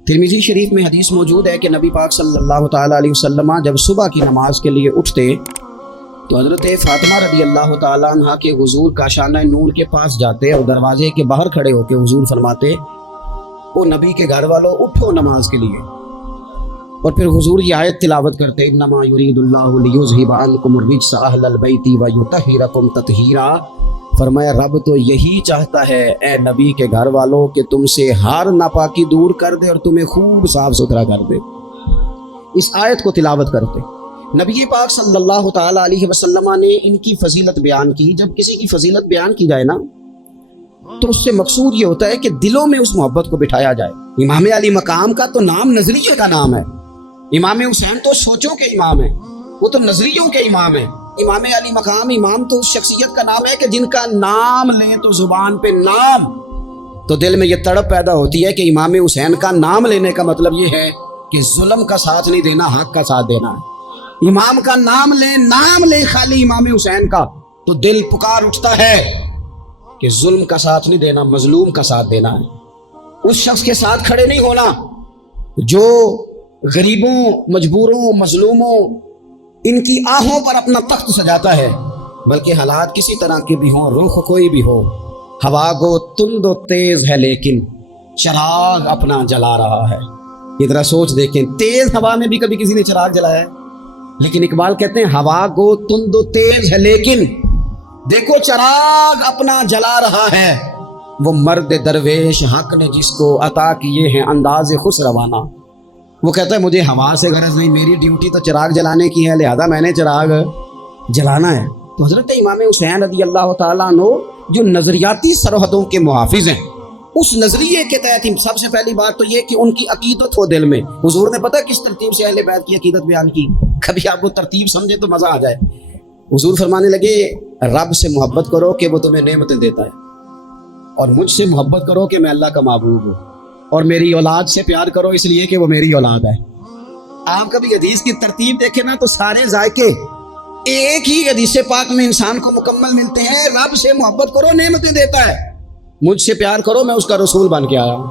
ترمذی شریف میں حدیث موجود ہے کہ نبی پاک صلی اللہ تعالیٰ علیہ وسلم جب صبح کی نماز کے لیے اٹھتے تو حضرت فاطمہ رضی اللہ تعالیٰ عنہ کے حضور کاشانہ نور کے پاس جاتے اور دروازے کے باہر کھڑے ہو کے حضور فرماتے، او نبی کے گھر والوں اٹھو نماز کے لیے، اور پھر حضور یہ آیت تلاوت کرتے، انما یرید اللہ لیذھب عنکم الرجس اہل البیت ویطہرکم تطہیرا۔ فرمایا رب تو یہی چاہتا ہے اے نبی کے گھر والوں کہ تم سے ہر ناپاکی دور کر دے اور تمہیں خوب صاف ستھرا کر دے۔ اس آیت کو تلاوت کرتے نبی پاک صلی اللہ تعالیٰ علیہ وسلم نے ان کی فضیلت بیان کی۔ جب کسی کی فضیلت بیان کی جائے نا تو اس سے مقصود یہ ہوتا ہے کہ دلوں میں اس محبت کو بٹھایا جائے۔ امام علی مقام کا تو نام نظریے کا نام ہے، امام حسین تو سوچوں کے امام ہیں، وہ تو نظریوں کے امام ہیں۔ امام علی مقام، امام تو اس شخصیت کا نام ہے کہ جن کا نام لیں تو زبان پہ نام، تو دل میں یہ تڑپ پیدا ہوتی ہے کہ امام حسین کا نام لینے کا مطلب یہ ہے کہ ظلم کا ساتھ نہیں دینا، حق کا ساتھ دینا ہے۔ امام کا نام لیں خالی امام حسین کا، تو دل پکار اٹھتا ہے کہ ظلم کا ساتھ نہیں دینا، مظلوم کا ساتھ دینا ہے۔ اس شخص کے ساتھ کھڑے نہیں ہونا جو غریبوں، مجبوروں، مظلوموں، ان کی آہوں پر اپنا تخت سجاتا ہے، بلکہ حالات کسی طرح کے بھی ہوں، رخ کوئی بھی ہو، ہوا گو تند و تیز ہے لیکن چراغ اپنا جلا رہا ہے۔ یہ ذرا سوچ دیکھیں، تیز ہوا میں بھی کبھی کسی نے چراغ جلایا ہے؟ لیکن اقبال کہتے ہیں ہوا گو تند و تیز ہے لیکن دیکھو چراغ اپنا جلا رہا ہے۔ وہ مرد درویش حق نے جس کو عطا کیے ہیں انداز خوش روانہ، وہ کہتا ہے مجھے ہوا سے غرض نہیں، میری ڈیوٹی تو چراغ جلانے کی ہے، لہذا میں نے چراغ جلانا ہے۔ تو حضرت امام حسین رضی اللہ تعالیٰ عنہ جو نظریاتی سرحدوں کے محافظ ہیں، اس نظریے کے تحت سب سے پہلی بات تو یہ کہ ان کی عقیدت ہو دل میں۔ حضور نے پتہ کس ترتیب سے اہل بیت کی عقیدت بیان کی؟ کبھی آپ وہ ترتیب سمجھے تو مزہ آ جائے۔ حضور فرمانے لگے رب سے محبت کرو کہ وہ تمہیں نعمتیں دیتا ہے، اور مجھ سے محبت کرو کہ میں اللہ کا محبوب ہوں، اور میری اولاد سے پیار کرو اس لیے کہ وہ میری اولاد ہے۔ آپ کبھی حدیث کی ترتیب دیکھیں نا تو سارے ذائقے ایک ہی حدیث پاک میں انسان کو مکمل ملتے ہیں۔ رب سے محبت کرو نعمتیں دیتا ہے، مجھ سے پیار کرو میں اس کا رسول بن کے آیا ہوں،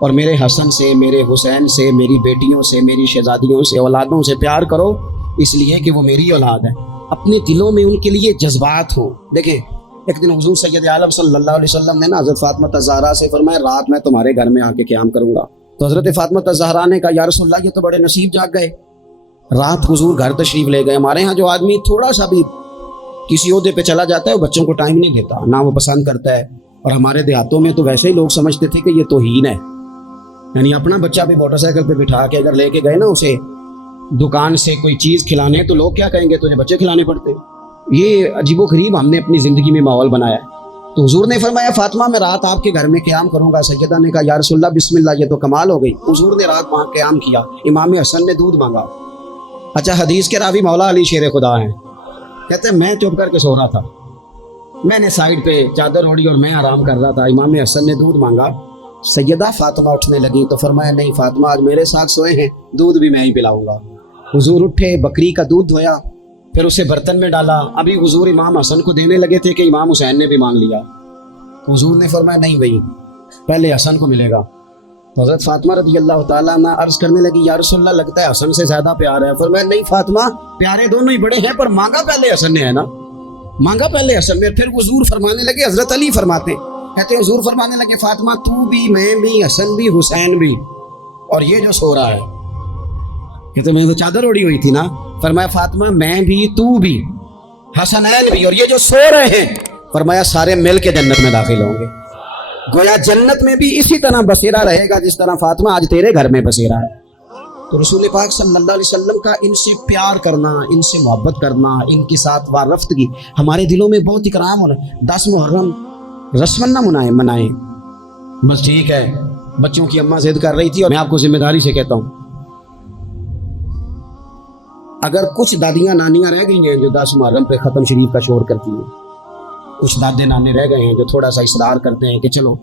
اور میرے حسن سے، میرے حسین سے، میری بیٹیوں سے، میری شہزادیوں سے، اولادوں سے پیار کرو اس لیے کہ وہ میری اولاد ہے۔ اپنے دلوں میں ان کے لیے جذبات ہوں۔ دیکھیں ایک دن حضور سید عالم صلی اللہ علیہ وسلم نے نا حضرت فاطمہ الزہرا سے فرمایا رات میں تمہارے گھر میں آ کے قیام کروں گا۔ تو حضرت فاطمہ الزہرا نے کہا یا رسول اللہ یہ تو بڑے نصیب جاگ گئے، رات حضور گھر تشریف لے گئے۔ ہمارے ہاں جو آدمی تھوڑا سا بھی کسی عہدے پہ چلا جاتا ہے وہ بچوں کو ٹائم نہیں دیتا، نہ وہ پسند کرتا ہے، اور ہمارے دیہاتوں میں تو ویسے ہی لوگ سمجھتے تھے کہ یہ توہین ہے، یعنی اپنا بچہ بھی موٹر سائیکل پہ بٹھا کے اگر لے کے گئے نا اسے دکان سے کوئی چیز کھلانے تو لوگ کیا کہیں گے تجھے بچے کھلانے پڑتے۔ یہ عجیب و غریب ہم نے اپنی زندگی میں ماحول بنایا ہے۔ تو حضور نے فرمایا فاطمہ میں رات آپ کے گھر میں قیام کروں گا۔ سیدہ نے کہا یا رسول اللہ بسم اللہ، یہ تو کمال ہو گئی۔ حضور نے رات وہاں قیام کیا، امام حسن نے دودھ مانگا۔ اچھا حدیث کے راوی مولا علی شیر خدا ہیں، کہتے ہیں میں چپ کر کے سو رہا تھا، میں نے سائیڈ پہ چادر اوڑھی اور میں آرام کر رہا تھا، امام حسن نے دودھ مانگا۔ سیدہ فاطمہ اٹھنے لگی تو فرمایا نہیں فاطمہ آج میرے ساتھ سوئے ہیں، دودھ بھی میں ہی پلاؤں گا۔ حضور اٹھے، بکری کا دودھ دھویا، پھر اسے برتن میں ڈالا۔ ابھی حضور امام حسن کو دینے لگے تھے کہ امام حسین نے بھی مانگ لیا۔ تو حضور نے فرمایا نہیں بھائی پہلے حسن کو ملے گا۔ تو حضرت فاطمہ رضی اللہ تعالیٰ عنہ عرض کرنے لگی یا رسول اللہ لگتا ہے حسن سے زیادہ پیار ہے۔ فرمایا نہیں فاطمہ پیارے دونوں ہی بڑے ہیں پر مانگا پہلے حسن نے ہے نا، مانگا پہلے حسن نے۔ پھر حضور فرمانے لگے، حضرت علی فرماتے کہتے ہیں حضور فرمانے لگے فاطمہ تو بھی، میں بھی، حسن بھی، حسین بھی، اور یہ جو سو رہا ہے یہ تو میں تو چادر اوڑی ہوئی تھی نا۔ فرمایا فاطمہ میں بھی، تو بھی، حسنین بھی، اور یہ جو سو رہے ہیں فرمایا سارے مل کے جنت میں داخل ہوں گے۔ گویا جنت میں بھی اسی طرح بسیرا رہے گا جس طرح فاطمہ آج تیرے گھر میں بسیرا ہے۔ تو رسول پاک صلی اللہ علیہ وسلم کا ان سے پیار کرنا، ان سے محبت کرنا، ان کے ساتھ وارفتگی ہمارے دلوں میں بہت اکرام ہونا۔ 10 محرم رسمن نہ منائیں، بس ٹھیک ہے بچوں کی اماں ضد کر رہی تھی، اور میں آپ کو ذمہ داری سے کہتا ہوں اگر کچھ دادیاں نانیاں رہ گئی ہیں جو 10 محرم پہ ختم شریف کا شور کرتی ہیں، کچھ دادے نانے رہ گئے ہیں جو تھوڑا سا اصرار کرتے ہیں کہ چلو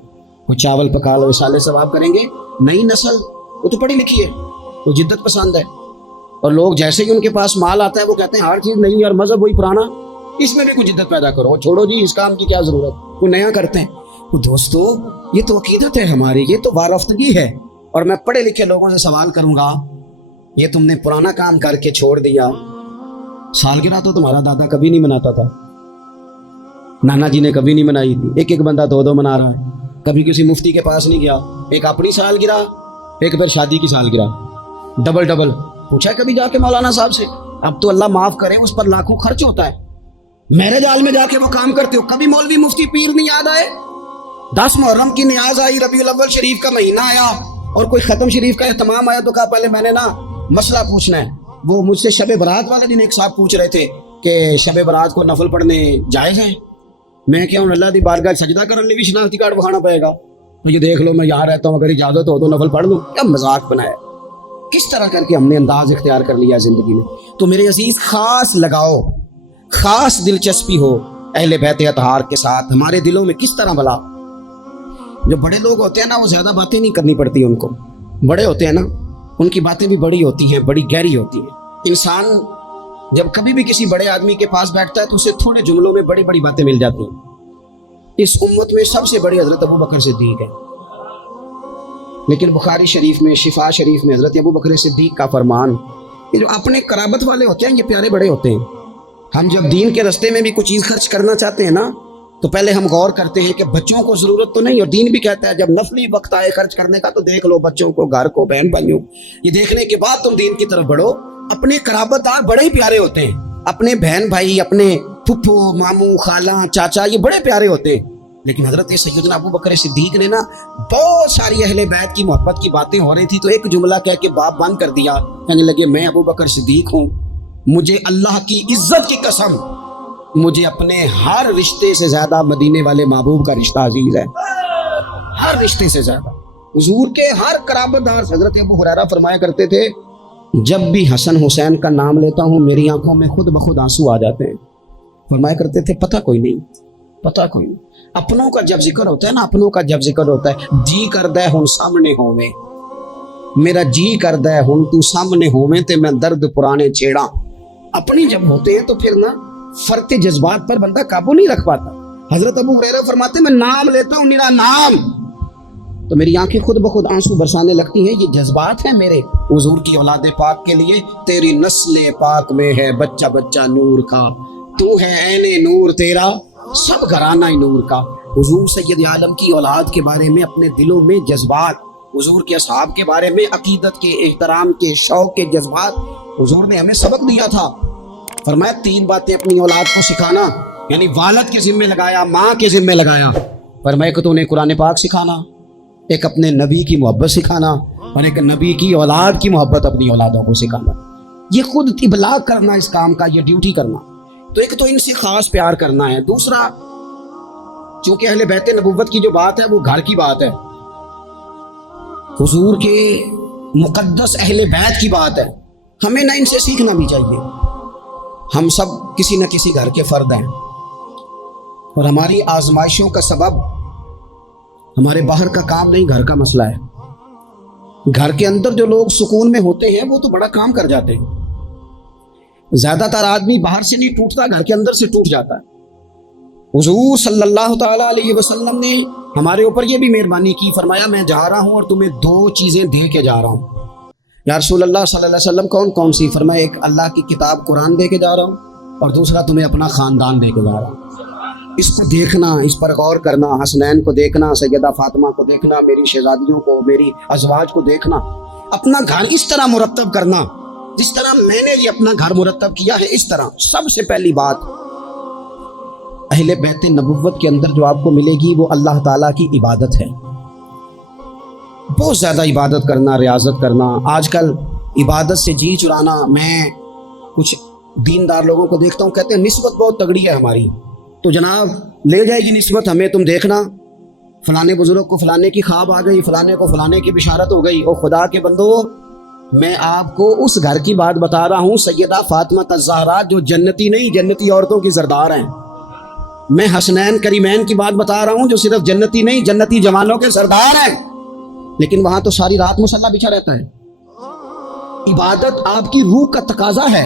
کوئی چاول پکا لو سالے ثواب کریں گے، نئی نسل وہ تو پڑھی لکھی ہے، وہ جدت پسند ہے، اور لوگ جیسے ہی ان کے پاس مال آتا ہے وہ کہتے ہیں ہر چیز نہیں اور مذہب وہی پرانا۔ اس میں بھی کچھ جدت پیدا کرو، چھوڑو جی اس کام کی کیا ضرورت، کوئی نیا کرتے ہیں۔ تو دوستو یہ تو عقیدت ہے ہماری، یہ تو وارفتگی ہے۔ اور میں پڑھے لکھے لوگوں سے سوال کروں گا، یہ تم نے پرانا کام کر کے چھوڑ دیا، سالگرہ تو تمہارا دادا کبھی نہیں مناتا تھا، نانا جی نے کبھی نہیں منائی تھی، ایک بندہ دو منا رہا ہے، کبھی کسی مفتی کے پاس نہیں گیا، ایک اپنی سالگرہ ایک پھر شادی کی سالگرہ، ڈبل پوچھا کبھی جا کے مولانا صاحب سے؟ اب تو اللہ معاف کرے اس پر لاکھوں خرچ ہوتا ہے، میرے جال میں جا کے وہ کام کرتے ہو، کبھی مولوی مفتی پیر نہیں یاد آئے؟ 10 محرم کی نیاز آئی، ربیع الاول شریف کا مہینہ آیا اور کوئی ختم شریف کا اہتمام آیا تو کہا پہلے میں نے نا مسئلہ پوچھنا ہے۔ وہ مجھ سے شب برات والے دن ایک صاحب پوچھ رہے تھے کہ شب برات کو نفل پڑھنے جائز ہیں؟ میں کیا ہوں اللہ دی بارگاہ سجدہ کرنے بھی شناختی کارڈ بکھانا پڑے گا؟ مجھے دیکھ لو میں یہاں رہتا ہوں، اگر اجازت ہو تو نفل پڑھ لوں؟ کیا مذاق بنایا، کس طرح کر کے ہم نے انداز اختیار کر لیا زندگی میں۔ تو میرے عزیز خاص لگاؤ، خاص دلچسپی ہو اہل بیت اطہار کے ساتھ ہمارے دلوں میں کس طرح بھلا۔ جو بڑے لوگ ہوتے ہیں نا وہ زیادہ باتیں نہیں کرنی پڑتی ان کو، بڑے ہوتے ہیں نا ان کی باتیں بھی بڑی ہوتی ہیں، بڑی گہری ہوتی ہیں۔ انسان جب کبھی بھی کسی بڑے آدمی کے پاس بیٹھتا ہے تو اسے تھوڑے جملوں میں بڑی بڑی باتیں مل جاتی ہیں۔ اس امت میں سب سے بڑی حضرت ابوبکر صدیق ہے، لیکن بخاری شریف میں شفا شریف میں حضرت ابوبکر صدیق کا فرمان، یہ جو اپنے قرابت والے ہوتے ہیں یہ پیارے بڑے ہوتے ہیں۔ ہم جب دین کے راستے میں بھی کوئی چیز خرچ کرنا چاہتے ہیں نا تو پہلے ہم غور کرتے ہیں کہ بچوں کو ضرورت تو نہیں، اور دین بھی کہتا ہے جب نفلی وقت آئے خرچ کرنے کا تو دیکھ لو بچوں کو، گھر کو، بہن بھائیوں، یہ دیکھنے کے بعد تم دین کی طرف بڑھو۔ اپنے قرابت دار بڑے ہی پیارے ہوتے ہیں، اپنے بہن بھائی، اپنے پھپھو، ماموں، خالہ، چاچا، یہ بڑے پیارے ہوتے ہیں۔ لیکن حضرت سیدنا ابوبکر صدیق نے نا بہت ساری اہل بیت کی محبت کی باتیں ہو رہی تھی تو ایک جملہ کہہ کے باب بند کر دیا، کہنے لگے میں ابوبکر صدیق ہوں، مجھے اللہ کی عزت کی قسم مجھے اپنے ہر رشتے سے زیادہ مدینے والے محبوب کا رشتہ عزیز ہے، ہر رشتے سے زیادہ۔ حضور کے ہر قرابت دار، حضرت ابو ہریرہ فرمایا کرتے تھے جب بھی حسن حسین کا نام لیتا ہوں میری آنکھوں میں خود بخود آنسو آ جاتے ہیں۔ فرمایا کرتے تھے پتہ کوئی نہیں، پتہ کوئی نہیں، اپنوں کا جب ذکر ہوتا ہے نا، اپنوں کا جب ذکر ہوتا ہے، جی کردہ ہے ہن سامنے ہوویں، میرا جی کردہ ہے ہن تو سامنے ہوویں تے میں درد پرانے چھیڑا۔ اپنی جب ہوتے ہیں تو پھر نا فرط جذبات پر بندہ قابو نہیں رکھ پاتا۔ حضرت ابو ہریرہ فرماتے ہیں میں نام لیتا ہوں میرا نام تو میری آنکھیں خود بخود آنسو برسانے لگتی ہیں، یہ جذبات ہیں میرے حضور کی اولاد پاک کے لیے۔ تیری نسل پاک میں ہے بچہ بچہ نور کا، تو ہے عین نور تیرا سب گھرانہ نور کا۔ حضور سید عالم کی اولاد کے بارے میں اپنے دلوں میں جذبات، حضور کے اصحاب کے بارے میں عقیدت کے، احترام کے، شوق کے جذبات، حضور نے ہمیں سبق دیا تھا۔ فرمایا 3 باتیں اپنی اولاد کو سکھانا، یعنی والد کے ذمہ لگایا، ماں کے ذمہ لگایا۔ فرمایا کہ تو انہیں قرآن پاک سکھانا، ایک اپنے نبی کی محبت سکھانا، اور ایک نبی کی اولاد کی محبت اپنی اولادوں کو سکھانا۔ یہ خود ابلاغ کرنا اس کام کا، یہ ڈیوٹی کرنا۔ تو ایک تو ان سے خاص پیار کرنا ہے، دوسرا چونکہ اہل بیت نبوت کی جو بات ہے وہ گھر کی بات ہے، حضور کے مقدس اہل بیت کی بات ہے، ہمیں نہ ان سے سیکھنا بھی چاہیے۔ ہم سب کسی نہ کسی گھر کے فرد ہیں، اور ہماری آزمائشوں کا سبب ہمارے باہر کا کام نہیں، گھر کا مسئلہ ہے۔ گھر کے اندر جو لوگ سکون میں ہوتے ہیں وہ تو بڑا کام کر جاتے ہیں۔ زیادہ تر آدمی باہر سے نہیں ٹوٹتا، گھر کے اندر سے ٹوٹ جاتا ہے۔ حضور صلی اللہ تعالیٰ علیہ وسلم نے ہمارے اوپر یہ بھی مہربانی کی، فرمایا میں جا رہا ہوں اور تمہیں 2 چیزیں دے کے جا رہا ہوں۔ یا رسول اللہ صلی اللہ علیہ وسلم کون کون سی؟ فرمایا ایک اللہ کی کتاب قرآن دے کے جا رہا ہوں، اور دوسرا تمہیں اپنا خاندان دے کے جا رہا ہوں۔ اس کو دیکھنا، اس پر غور کرنا، حسنین کو دیکھنا، سیدہ فاطمہ کو دیکھنا، میری شہزادیوں کو، میری ازواج کو دیکھنا، اپنا گھر اس طرح مرتب کرنا جس طرح میں نے یہ اپنا گھر مرتب کیا ہے، اس طرح۔ سب سے پہلی بات اہل بیت نبوت کے اندر جو آپ کو ملے گی وہ اللہ تعالیٰ کی عبادت ہے، بہت زیادہ عبادت کرنا، ریاضت کرنا۔ آج کل عبادت سے جی چرانا، میں کچھ دیندار لوگوں کو دیکھتا ہوں کہتے ہیں نسبت بہت تگڑی ہے ہماری، تو جناب لے جائے گی نسبت ہمیں، تم دیکھنا فلانے بزرگ کو فلانے کی خواب آ گئی، فلانے کو فلانے کی بشارت ہو گئی۔ اور خدا کے بندو میں آپ کو اس گھر کی بات بتا رہا ہوں، سیدہ فاطمہ الزہرا جو جنتی نہیں، جنتی عورتوں کی سردار ہیں۔ میں حسنین کریمین کی بات بتا رہا ہوں جو صرف جنتی نہیں، جنتی جوانوں کے سردار ہیں، لیکن وہاں تو ساری رات مصلی بچھا رہتا ہے۔ عبادت آپ کی روح کا تقاضا ہے،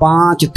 5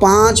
5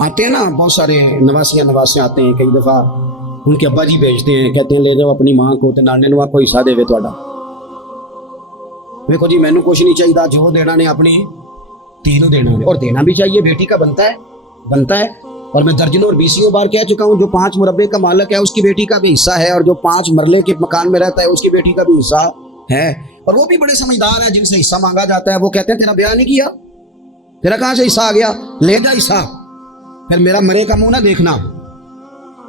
آتے ہیں نا بہت سارے نواسے آتے ہیں، کئی دفعہ ان کے ابا جی بھیجتے ہیں، کہتے ہیں لے جاؤ اپنی ماں کو تے نانے نوا کو حصہ دے تھوڑا۔ دیکھو جی مینوں کچھ نہیں چاہیے، جو دینا نے اپنی تینوں دینا ہے، اور دینا بھی چاہیے، بیٹی کا بنتا ہے۔ اور میں درجنوں اور بیسیوں بار کہہ چکا ہوں، جو 5 مربے کا مالک ہے اس کی بیٹی کا بھی حصہ ہے، اور جو 5 مرلے کے مکان میں رہتا ہے اس کی بیٹی کا بھی حصہ ہے۔ اور وہ بھی بڑے سمجھدار ہیں، جن سے حصہ مانگا جاتا ہے وہ کہتے ہیں تیرا بیاہ نہیں کیا، تیرا کہاں سے حصہ آ گیا، لے جا حصہ، پھر میرا مرے کا منہ نہ دیکھنا۔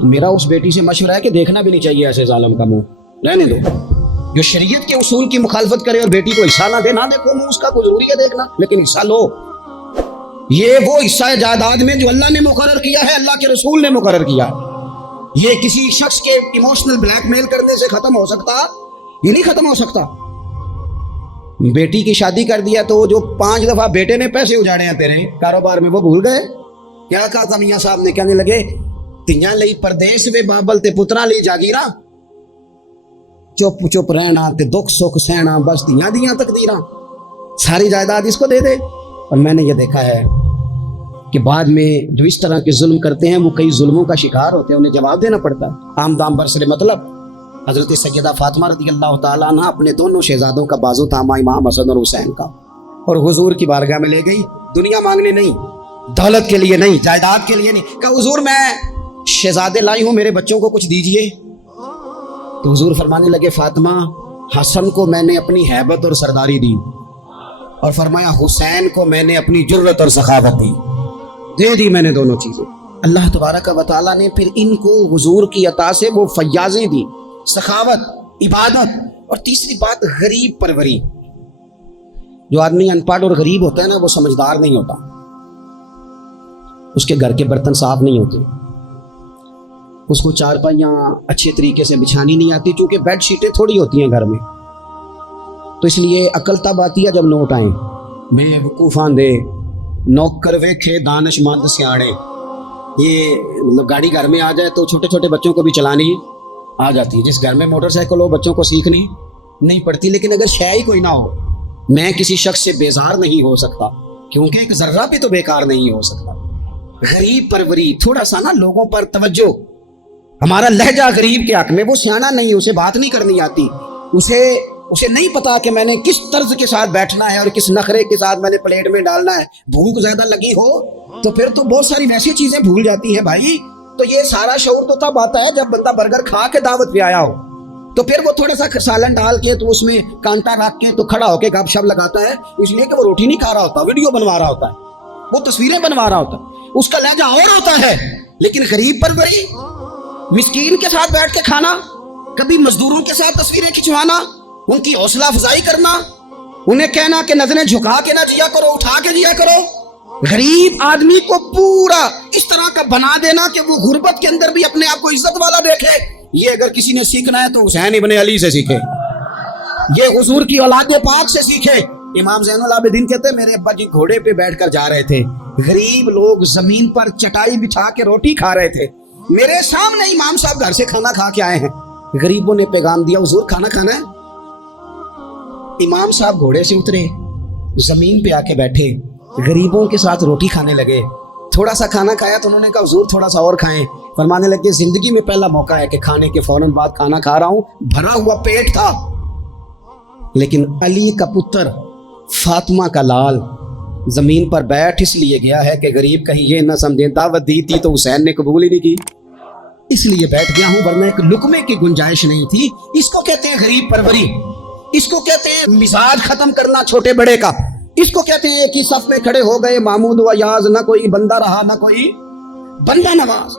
میرا اس بیٹی سے مشورہ ہے کہ دیکھنا بھی نہیں چاہیے ایسے ظالم کا منہ، رہنے دو۔ جو شریعت کے اصول کی مخالفت کرے اور بیٹی کو حصہ نہ دے، نہ دیکھو منہ اس کا، کوئی ضروری ہے دیکھنا، لیکن حصہ لو۔ یہ وہ حصہ ہے جائیداد میں جو اللہ نے مقرر کیا ہے، اللہ کے رسول نے مقرر کیا ہے۔ یہ کسی شخص کے ایموشنل بلیک میل کرنے سے ختم ہو سکتا، یہ نہیں ختم ہو سکتا۔ بیٹی کی شادی کر دیا تو جو 5 دفعہ بیٹے نے پیسے اجاڑے ہیں تیرے کاروبار میں وہ بھول گئے؟ کیا کہا تھا میاں صاحب نے؟ کہنے لگے تیاں لئی پردیس وے بابل تے پترا لئی جاگیراں، چپ چپ رہنا تے دکھ سکھ سہنا، بس تیاں دیاں تقدیراں، ساری جائیداد اس کو دے دے۔ اور میں نے یہ دیکھا ہے کہ بعد میں جو اس طرح کے ظلم کرتے ہیں وہ کئی ظلموں کا شکار ہوتے ہیں، انہیں جواب دینا پڑتا ہے۔ عام دام برسر مطلب حضرت سیدہ فاطمہ رضی اللہ تعالیٰ عنہ اپنے دونوں شہزادوں کا بازو تھاما، امام حسن اور حسین کا، اور حضور کی بارگاہ میں لے گئی، دنیا مانگنے نہیں، دولت کے لیے نہیں، جائیداد کے لیے نہیں، کہا حضور میں شہزادے لائی ہوں، میرے بچوں کو کچھ دیجئے۔ تو حضور فرمانے لگے فاطمہ، حسن کو میں نے اپنی ہیبت اور سرداری دی، اور فرمایا حسین کو میں نے اپنی جرت اور سخاوت دی، دے دی میں نے دونوں چیزیں۔ اللہ تبارک و تعالیٰ نے پھر ان کو حضور کی عطا سے وہ فیاضیں دی، سخاوت، عبادت، اور تیسری بات غریب پروری۔ جو آدمی ان پڑھ اور غریب ہوتا ہے نا وہ سمجھدار نہیں ہوتا، اس کے گھر کے برتن صاف نہیں ہوتے، اس کو چارپائیاں اچھے طریقے سے بچھانی نہیں آتی، چونکہ بیڈ شیٹیں تھوڑی ہوتی ہیں گھر میں، تو اس لیے عقل تب آتی ہے جب نوٹ آئیں۔ بے وقوفاں دے نوکر ویکھے دانش مند سیاڑے، یہ مطلب گاڑی گھر میں آ جائے تو چھوٹے چھوٹے بچوں کو بھی چلانی آ جاتی ہے۔ جس گھر میں موٹر سائیکل ہو بچوں کو سیکھنی نہیں پڑتی، لیکن اگر شے ہی کوئی نہ ہو، میں کسی شخص سے بیزار نہیں ہو سکتا، کیونکہ ایک ذرہ بھی تو بیکار نہیں ہو سکتا۔ غریب پروری، تھوڑا سا نا لوگوں پر توجہ۔ ہمارا لہجہ غریب کے حق میں، وہ سیانا نہیں، اسے بات نہیں کرنی آتی، اسے نہیں پتا کہ میں نے کس طرز کے ساتھ بیٹھنا ہے اور کس نخرے کے ساتھ میں نے پلیٹ میں ڈالنا ہے۔ بھوک زیادہ لگی ہو تو پھر تو بہت ساری ویسی چیزیں بھول جاتی ہے بھائی۔ تو یہ سارا شعور تو تب آتا ہے جب بندہ برگر کھا کے دعوت پہ آیا ہو، تو پھر وہ تھوڑا سا سالن ڈال کے تو اس میں کانٹا رکھ کے تو کھڑا ہو کے گپ شپ لگاتا ہے، اس لیے کہ وہ روٹی نہیں کھا رہا ہوتا، ویڈیو بنوا رہا ہوتا ہے، وہ تصویریں بنوا رہا ہوتا ہے، اس کا لہجہ اور ہوتا ہے۔ لیکن غریب پروری، مسکین کے ساتھ بیٹھ کے کھانا، کبھی مزدوروں کے ساتھ تصویریں کھنچوانا، ان کی حوصلہ افزائی کرنا، انہیں کہنا کہ نظریں جھکا کے نہ جیا کرو، اٹھا کے جیا کرو۔ غریب آدمی کو پورا اس طرح کا بنا دینا کہ وہ غربت کے اندر بھی اپنے آپ کو عزت والا دیکھے۔ یہ اگر کسی نے سیکھنا ہے تو حسین ابن علی سے سیکھے، یہ حضور کی اولاد پاک سے سیکھے۔ امام زین العابدین کہتے ہیں میرے ابا جی گھوڑے پہ بیٹھ کر جا رہے تھے، غریب لوگ زمین پر چٹائی بچھا کے روٹی کھا رہے تھے، میرے سامنے امام صاحب گھر سے کھانا کھا کے آئے ہیں، غریبوں نے پیغام دیا حضور کھانا کھانا ہے۔ امام صاحب گھوڑے سے اترے، زمین پہ آ کے بیٹھے، غریبوں کے ساتھ روٹی کھانے لگے۔ تھوڑا سا کھانا کھایا تو انہوں نے کہا حضور تھوڑا سا اور کھائیں۔ فرمانے لگے زندگی میں پہلا موقع ہے کہ کھانے کے فوراً بعد کھانا کھا رہا ہوں، بھرا ہوا پیٹ تھا، لیکن علی کا پتر، فاطمہ کا لال زمین پر بیٹھ اس لیے گیا ہے کہ غریب کہیں یہ نہ سمجھیں دعوت دی تھی تو حسین نے قبول ہی نہیں کی، اس لیے بیٹھ گیا ہوں، ورنہ ایک لقمے کی گنجائش نہیں تھی۔ اس کو کہتے ہیں غریب پروری، اس کو کہتے ہیں مزاج ختم کرنا چھوٹے بڑے کا، اس کو کہتے ہیں ایک ہی صف میں کھڑے ہو گئے محمود و یاز، نہ کوئی بندہ رہا نہ کوئی بندہ نواز۔